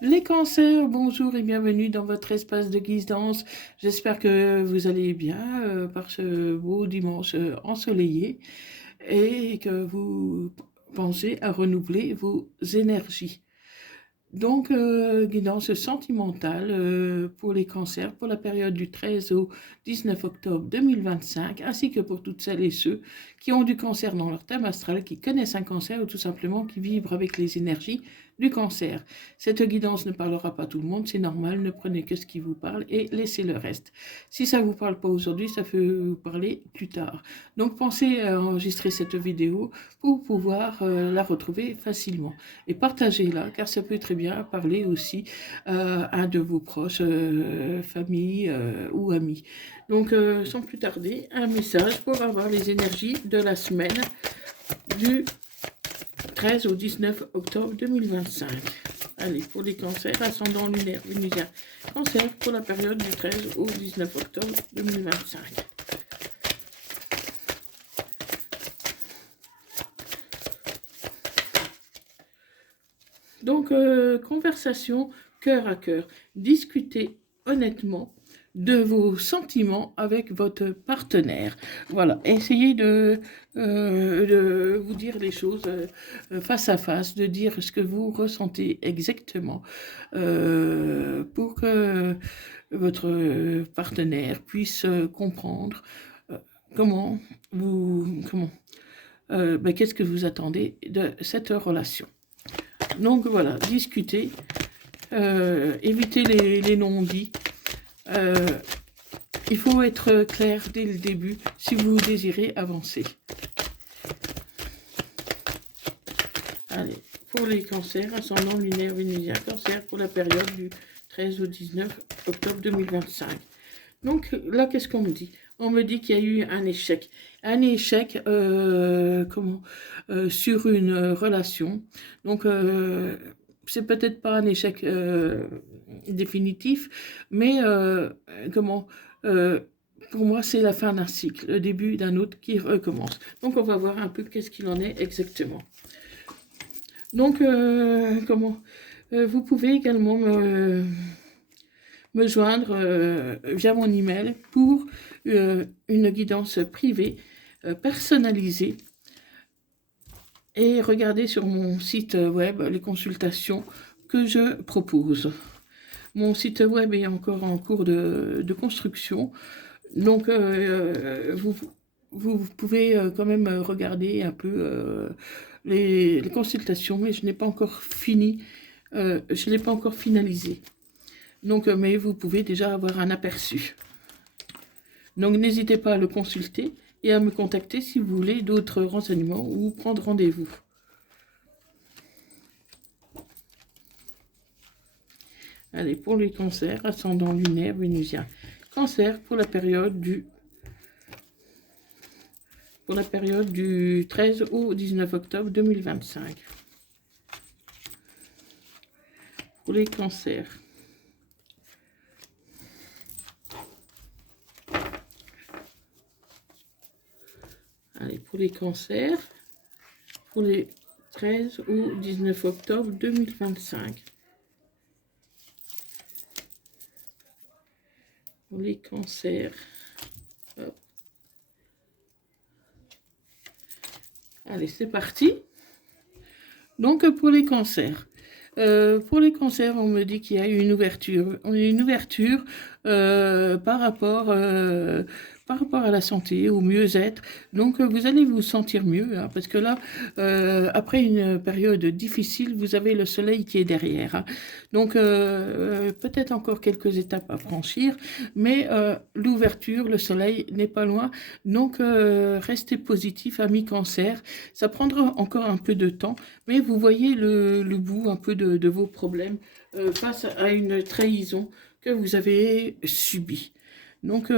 Les cancers, bonjour et bienvenue dans votre espace de guidance. J'espère que vous allez bien par ce beau dimanche ensoleillé et que vous pensez à renouveler vos énergies. Donc, guidance sentimentale pour les cancers pour la période du 13 au 19 octobre 2025, ainsi que pour toutes celles et ceux qui ont du cancer dans leur thème astral, qui connaissent un cancer ou tout simplement qui vibrent avec les énergies du cancer. Cette guidance ne parlera pas à tout le monde, c'est normal, ne prenez que ce qui vous parle et laissez le reste. Si ça ne vous parle pas aujourd'hui, ça peut vous parler plus tard. Donc, pensez à enregistrer cette vidéo pour pouvoir la retrouver facilement et partagez-la car ça peut très bien parler aussi à un de vos proches, famille ou amis. Donc sans plus tarder, un message pour avoir les énergies de la semaine du 13 au 19 octobre 2025. Allez, pour les cancers, ascendant lunaire, vénusien, cancer pour la période du 13 au 19 octobre 2025. Donc, conversation cœur à cœur. Discutez honnêtement de vos sentiments avec votre partenaire. Voilà, essayez de vous dire les choses face à face, de dire ce que vous ressentez exactement pour que votre partenaire puisse comprendre comment qu'est-ce que vous attendez de cette relation. Donc voilà, discuter, éviter les non-dits. Il faut être clair dès le début si vous désirez avancer. Allez, pour les cancers, ascendant lunaire, vénusien, cancer pour la période du 13 au 19 octobre 2025. Donc là, qu'est-ce qu'on me dit? On me dit qu'il y a eu un échec. Un échec sur une relation. Donc, c'est peut-être pas un échec définitif, mais pour moi, c'est la fin d'un cycle, le début d'un autre qui recommence. Donc, on va voir un peu qu'est-ce qu'il en est exactement. Donc, vous pouvez également me joindre via mon email pour une guidance privée personnalisée et regarder sur mon site web les consultations que je propose. Mon site web est encore en cours de construction, donc vous pouvez quand même regarder un peu les consultations, mais je n'ai pas encore fini, je ne l'ai pas encore finalisé. Donc, mais vous pouvez déjà avoir un aperçu. Donc, n'hésitez pas à le consulter et à me contacter si vous voulez d'autres renseignements ou prendre rendez-vous. Allez, pour les cancers, ascendant lunaire, vénusien. Cancer pour la période du 13 au 19 octobre 2025. Pour les cancers. Allez, pour les cancers, pour les 13 au 19 octobre 2025. Pour les cancers. Hop. Allez, c'est parti. Donc, pour les cancers. Pour les cancers, on me dit qu'il y a une ouverture. On a une ouverture par rapport à la santé, au mieux-être. Donc, vous allez vous sentir mieux, hein, parce que là, après une période difficile, vous avez le soleil qui est derrière. Hein. Donc, peut-être encore quelques étapes à franchir, mais l'ouverture, le soleil n'est pas loin. Donc, restez positif, amis cancer. Ça prendra encore un peu de temps, mais vous voyez le bout un peu de vos problèmes face à une trahison que vous avez subie. Donc,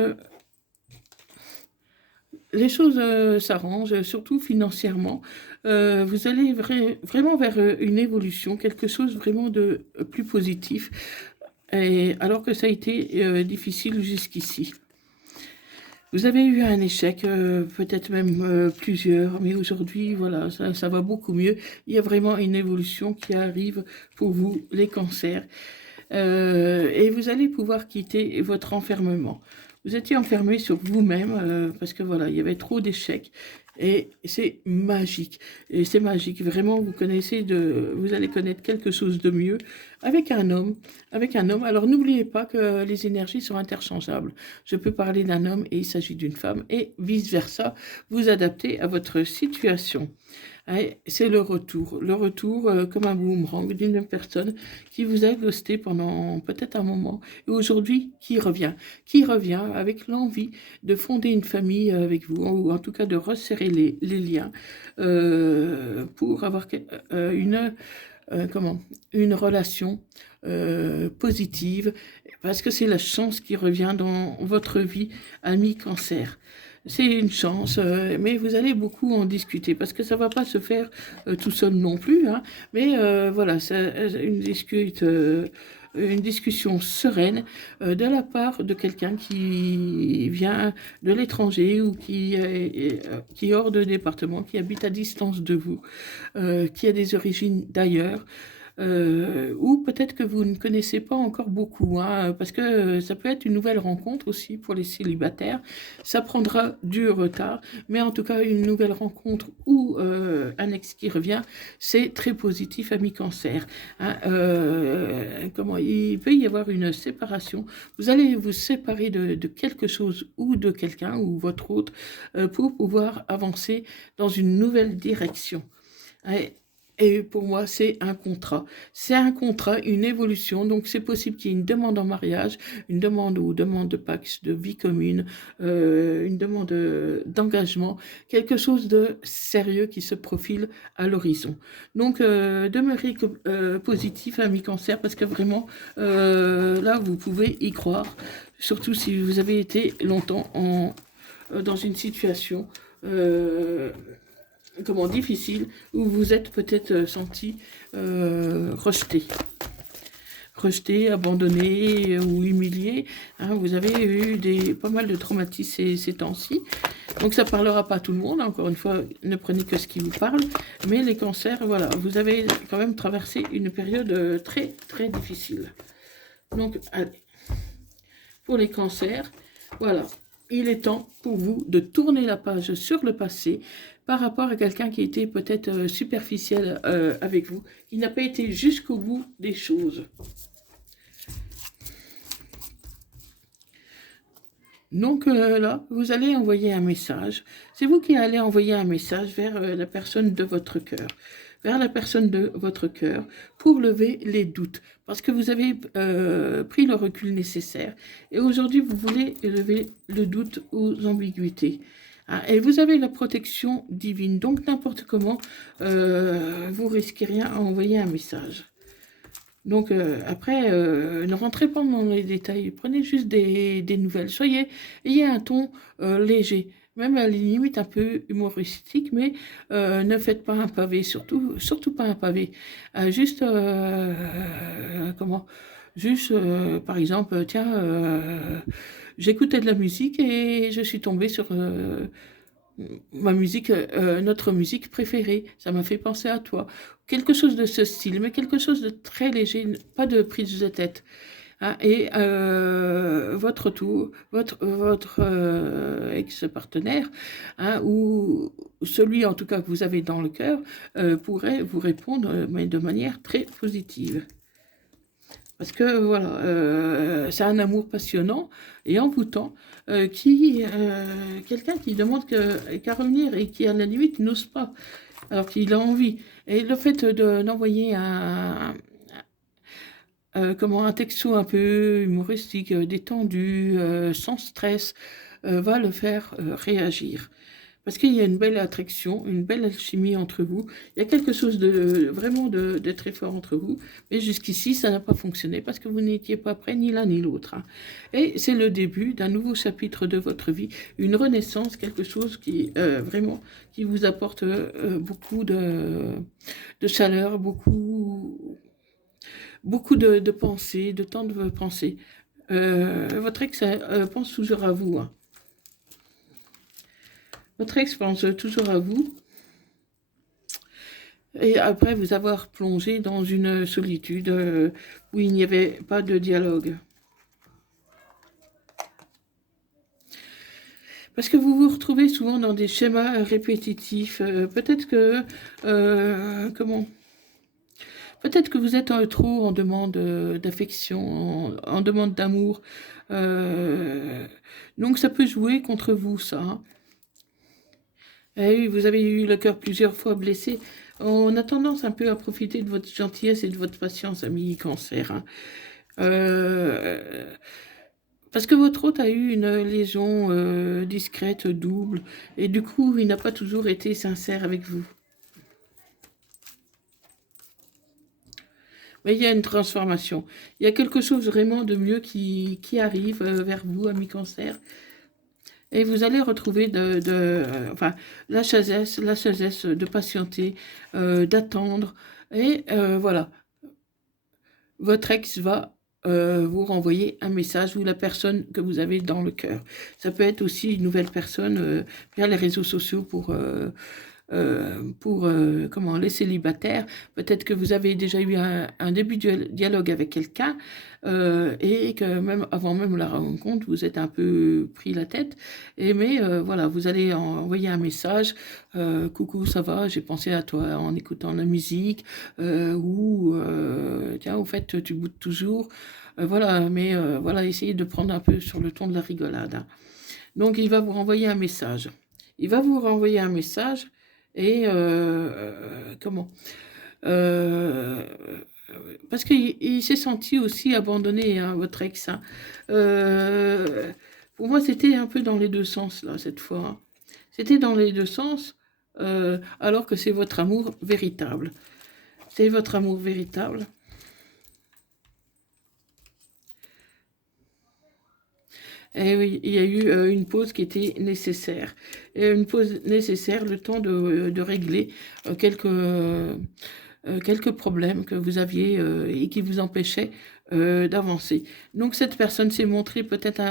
les choses s'arrangent, surtout financièrement. Vous allez vraiment vers une évolution, quelque chose vraiment de plus positif, alors que ça a été difficile jusqu'ici. Vous avez eu un échec, peut-être même plusieurs, mais aujourd'hui, voilà, ça va beaucoup mieux. Il y a vraiment une évolution qui arrive pour vous, les cancers. Et vous allez pouvoir quitter votre enfermement. Vous étiez enfermé sur vous-même parce que voilà, il y avait trop d'échecs. Et c'est magique. Et c'est magique. Vraiment, vous allez connaître quelque chose de mieux avec un homme. Avec un homme. Alors, n'oubliez pas que les énergies sont interchangeables. Je peux parler d'un homme et il s'agit d'une femme et vice-versa. Vous adaptez à votre situation. Ouais, c'est le retour comme un boomerang d'une personne qui vous a ghosté pendant peut-être un moment et aujourd'hui qui revient avec l'envie de fonder une famille avec vous ou en tout cas de resserrer les liens pour avoir comment, une relation positive parce que c'est la chance qui revient dans votre vie, ami cancer. C'est une chance, mais vous allez beaucoup en discuter parce que ça va pas se faire tout seul non plus, hein, mais voilà, c'est une discussion sereine de la part de quelqu'un qui vient de l'étranger ou qui est hors de département, qui habite à distance de vous, qui a des origines d'ailleurs. Ou peut-être que vous ne connaissez pas encore beaucoup, hein, parce que ça peut être une nouvelle rencontre aussi pour les célibataires. Ça prendra du retard, mais en tout cas, une nouvelle rencontre ou un ex qui revient, c'est très positif à mi-cancer. Hein. Comment il peut y avoir une séparation. Vous allez vous séparer de quelque chose ou de quelqu'un ou votre autre pour pouvoir avancer dans une nouvelle direction. Ouais. Et pour moi, c'est un contrat. C'est un contrat, une évolution. Donc, c'est possible qu'il y ait une demande en mariage, une demande de Pax, de vie commune, une demande d'engagement, quelque chose de sérieux qui se profile à l'horizon. Donc, demeurez positif, ami cancer, parce que vraiment, là, vous pouvez y croire, surtout si vous avez été longtemps dans une situation difficile, où vous vous êtes peut-être senti rejeté, abandonné ou humilié. Hein, vous avez eu pas mal de traumatismes ces temps-ci. Donc ça ne parlera pas à tout le monde, hein, encore une fois, ne prenez que ce qui vous parle. Mais les cancers, voilà, vous avez quand même traversé une période très, très difficile. Donc, allez, pour les cancers, voilà, il est temps pour vous de tourner la page sur le passé par rapport à quelqu'un qui était peut-être superficiel avec vous, qui n'a pas été jusqu'au bout des choses. Donc là, vous allez envoyer un message. C'est vous qui allez envoyer un message vers la personne de votre cœur. Vers la personne de votre cœur pour lever les doutes. Parce que vous avez pris le recul nécessaire. Et aujourd'hui, vous voulez lever le doute aux ambiguïtés. Hein, et vous avez la protection divine. Donc, n'importe comment, vous risquez rien à envoyer un message. Donc, après, ne rentrez pas dans les détails. Prenez juste des nouvelles. Ayez un ton léger. Même à la limite un peu humoristique, mais ne faites pas un pavé, surtout pas un pavé. Juste, Juste, par exemple, tiens, j'écoutais de la musique et je suis tombée sur notre musique préférée. Ça m'a fait penser à toi. Quelque chose de ce style, mais quelque chose de très léger, pas de prise de tête. Hein, et votre ex-partenaire, hein, ou celui en tout cas que vous avez dans le cœur, pourrait vous répondre, mais de manière très positive. Parce que voilà, c'est un amour passionnant et envoûtant, quelqu'un qui demande qu'à revenir et qui à la limite n'ose pas, alors qu'il a envie. Et le fait d'envoyer un texto un peu humoristique, détendu, sans stress, va le faire réagir. Parce qu'il y a une belle attraction, une belle alchimie entre vous. Il y a quelque chose de très fort entre vous. Mais jusqu'ici, ça n'a pas fonctionné parce que vous n'étiez pas prêts ni l'un ni l'autre. Hein. Et c'est le début d'un nouveau chapitre de votre vie, une renaissance, quelque chose qui vous apporte beaucoup de chaleur, beaucoup de pensées, de temps de pensée. Votre ex pense toujours à vous. Hein. Votre ex pense toujours à vous. Et après vous avoir plongé dans une solitude où il n'y avait pas de dialogue. Parce que vous vous retrouvez souvent dans des schémas répétitifs. Peut-être que... comment Peut-être que vous êtes trop en demande d'affection, en demande d'amour. Donc ça peut jouer contre vous, ça. Hein. Eh oui, vous avez eu le cœur plusieurs fois blessé. On a tendance un peu à profiter de votre gentillesse et de votre patience, ami Cancer. Hein. Parce que votre hôte a eu une liaison discrète, double, et du coup, il n'a pas toujours été sincère avec vous. Mais il y a une transformation. Il y a quelque chose vraiment de mieux qui arrive vers vous, ami Cancer. Et vous allez retrouver enfin, la sagesse de patienter, d'attendre. Et voilà, votre ex va vous renvoyer un message ou la personne que vous avez dans le cœur. Ça peut être aussi une nouvelle personne via les réseaux sociaux pour comment, les célibataires. Peut-être que vous avez déjà eu un début de dialogue avec quelqu'un et que même avant même la rencontre, vous êtes un peu pris la tête. Mais voilà, vous allez envoyer un message. Coucou, ça va, j'ai pensé à toi en écoutant la musique. Ou tiens, au fait, tu boudes toujours. Voilà, mais voilà, essayez de prendre un peu sur le ton de la rigolade. Hein. Donc, il va vous renvoyer un message. Il va vous renvoyer un message et comment euh, parce qu'il s'est senti aussi abandonné, hein, votre ex. Hein. Euh, pour moi, c'était un peu dans les deux sens, là, cette fois. Hein. C'était dans les deux sens, alors que c'est votre amour véritable. C'est votre amour véritable. Et oui, il y a eu une pause qui était nécessaire. Et une pause nécessaire, le temps de régler quelques problèmes que vous aviez et qui vous empêchaient d'avancer. Donc cette personne s'est montrée peut-être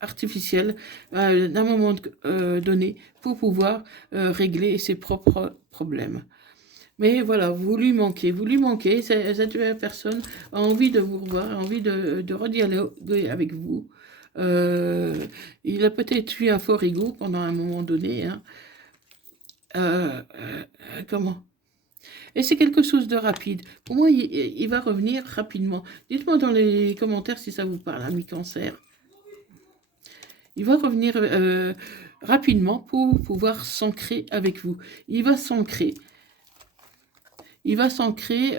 artificielle d'un moment donné pour pouvoir régler ses propres problèmes. Mais voilà, vous lui manquez, cette personne a envie de vous revoir, a envie de redialoguer avec vous. Euh, il a peut-être eu un fort ego pendant un moment donné. Hein. Comment Et c'est quelque chose de rapide. Pour moi, il va revenir rapidement. Dites-moi dans les commentaires si ça vous parle, ami Cancer. Il va revenir rapidement pour pouvoir s'ancrer avec vous. Il va s'ancrer. Il va s'ancrer,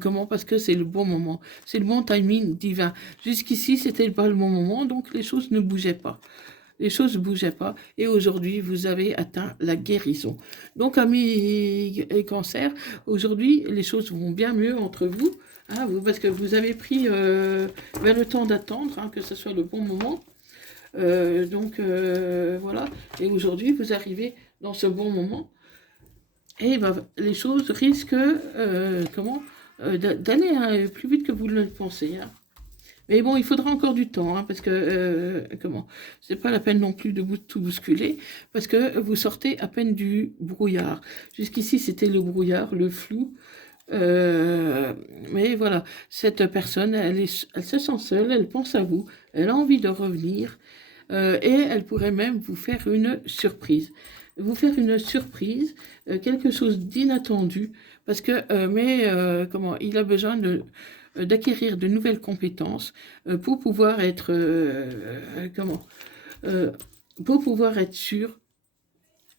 comment? Parce que c'est le bon moment. C'est le bon timing divin. Jusqu'ici, c'était pas le bon moment, donc les choses ne bougeaient pas. Les choses ne bougeaient pas. Et aujourd'hui, vous avez atteint la guérison. Donc, amis et cancer, aujourd'hui, les choses vont bien mieux entre vous. Hein, parce que vous avez pris le temps d'attendre, hein, que ce soit le bon moment. Donc, voilà. Et aujourd'hui, vous arrivez dans ce bon moment. Et ben, les choses risquent d'aller hein, plus vite que vous ne le pensez. Hein. Mais bon, il faudra encore du temps, hein, parce que c'est pas la peine non plus de tout bousculer, parce que vous sortez à peine du brouillard. Jusqu'ici, c'était le brouillard, le flou. Mais voilà, cette personne, elle se sent seule, elle pense à vous, elle a envie de revenir, et elle pourrait même vous faire une surprise. Vous faire une surprise, quelque chose d'inattendu, parce que, il a besoin d'acquérir de nouvelles compétences pour pouvoir être, pour pouvoir être sûr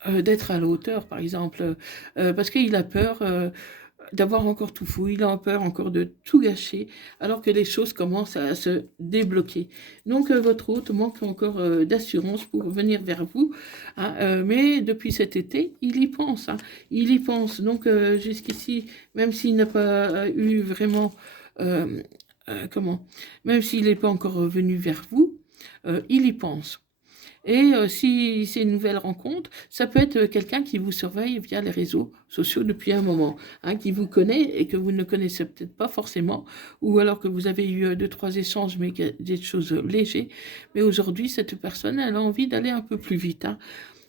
d'être à la hauteur, par exemple, parce qu'il a peur d'avoir encore tout fou, il a peur encore de tout gâcher, alors que les choses commencent à se débloquer. Donc votre hôte manque encore d'assurance pour venir vers vous, hein, mais depuis cet été, il y pense, hein, il y pense. Donc jusqu'ici, même s'il n'a pas eu vraiment, euh, même s'il n'est pas encore revenu vers vous, il y pense. Et si c'est une nouvelle rencontre, ça peut être quelqu'un qui vous surveille via les réseaux sociaux depuis un moment, hein, qui vous connaît et que vous ne connaissez peut-être pas forcément, ou alors que vous avez eu deux, trois échanges, mais des choses légères. Mais aujourd'hui, cette personne, elle a envie d'aller un peu plus vite. Hein.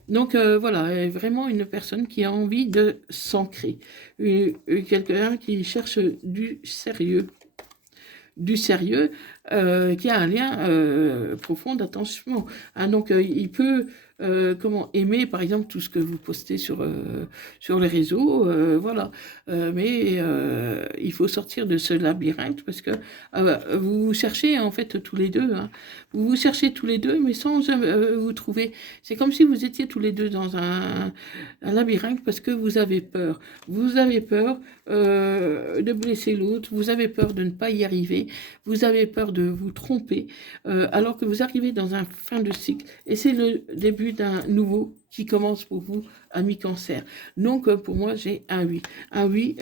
Donc voilà, vraiment une personne qui a envie de s'ancrer, quelqu'un qui cherche du sérieux qui a un lien profond d'attachement. Hein, donc il peut comment aimer par exemple tout ce que vous postez sur les réseaux, voilà. Mais il faut sortir de ce labyrinthe parce que vous vous cherchez en fait tous les deux. Hein. Vous vous cherchez tous les deux, mais sans vous trouver. C'est comme si vous étiez tous les deux dans un labyrinthe parce que vous avez peur. Vous avez peur de blesser l'autre, vous avez peur de ne pas y arriver, vous avez peur de vous tromper, alors que vous arrivez dans un fin de cycle et c'est le début d'un nouveau qui commence pour vous, ami cancer. Donc pour moi j'ai un oui. Un oui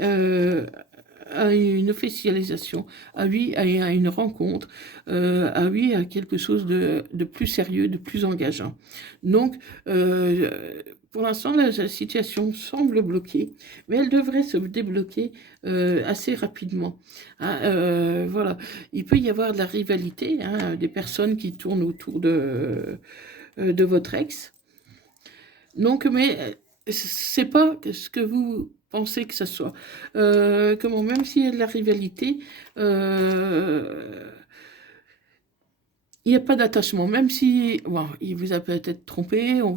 à une officialisation, un oui à une rencontre, un oui à quelque chose de plus sérieux, de plus engageant. Donc, pour l'instant, la situation semble bloquée, mais elle devrait se débloquer assez rapidement. Hein, voilà, il peut y avoir de la rivalité, hein, des personnes qui tournent autour de votre ex. Donc, mais c'est pas ce que vous pensez que ça soit. Comment, même s'il y a de la rivalité, il n'y a pas d'attachement, même si bon, il vous a peut-être trompé, on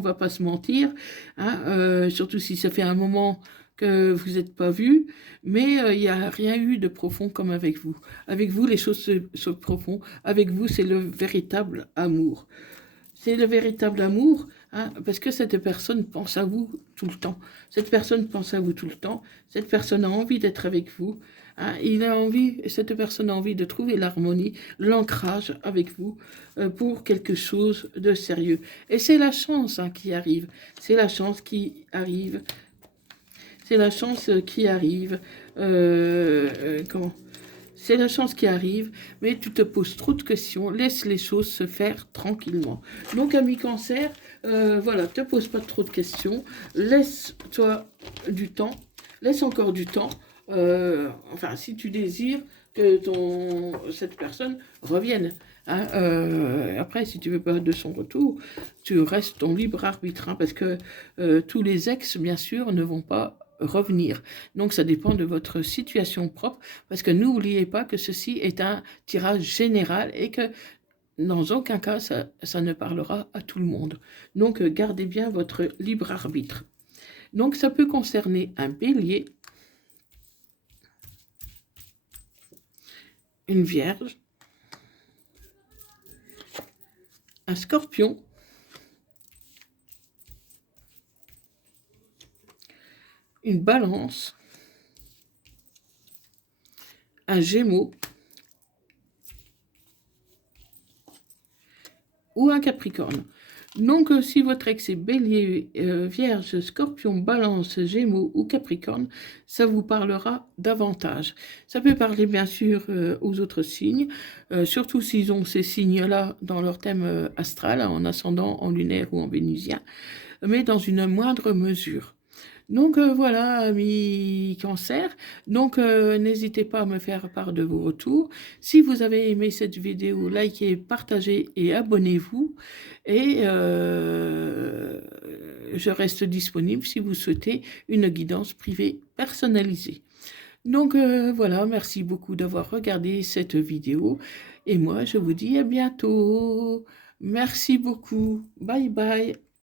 va pas se mentir, hein, surtout si ça fait un moment que vous n'êtes pas vus, mais il n'y a rien eu de profond comme avec vous. Avec vous, les choses se profondent. Avec vous, c'est le véritable amour. C'est le véritable amour, hein, parce que cette personne pense à vous tout le temps. Cette personne pense à vous tout le temps. Cette personne a envie d'être avec vous. Hein, cette personne a envie de trouver l'harmonie, l'ancrage avec vous pour quelque chose de sérieux. Et c'est la chance hein, qui arrive. C'est la chance qui arrive. C'est la chance qui arrive. Comment c'est la chance qui arrive, mais tu te poses trop de questions, laisse les choses se faire tranquillement. Donc, ami cancer, voilà, te pose pas trop de questions, laisse-toi du temps, laisse encore du temps, enfin, si tu désires que cette personne revienne. Hein, après, si tu veux pas de son retour, tu restes ton libre arbitre, hein, parce que tous les ex, bien sûr, ne vont pas revenir. Donc ça dépend de votre situation propre, parce que n'oubliez pas que ceci est un tirage général et que dans aucun cas ça ne parlera à tout le monde. Donc gardez bien votre libre arbitre. Donc ça peut concerner un bélier, une vierge, un scorpion, une balance, un gémeau ou un capricorne. Donc, si votre ex est bélier, vierge, scorpion, balance, gémeaux ou capricorne, ça vous parlera davantage. Ça peut parler bien sûr aux autres signes, surtout s'ils ont ces signes-là dans leur thème astral, en ascendant, en lunaire ou en vénusien, mais dans une moindre mesure. Donc voilà, amis cancer. Donc n'hésitez pas à me faire part de vos retours. Si vous avez aimé cette vidéo, likez, partagez et abonnez-vous. Et je reste disponible si vous souhaitez une guidance privée personnalisée. Donc voilà, merci beaucoup d'avoir regardé cette vidéo. Et moi, je vous dis à bientôt. Merci beaucoup. Bye bye.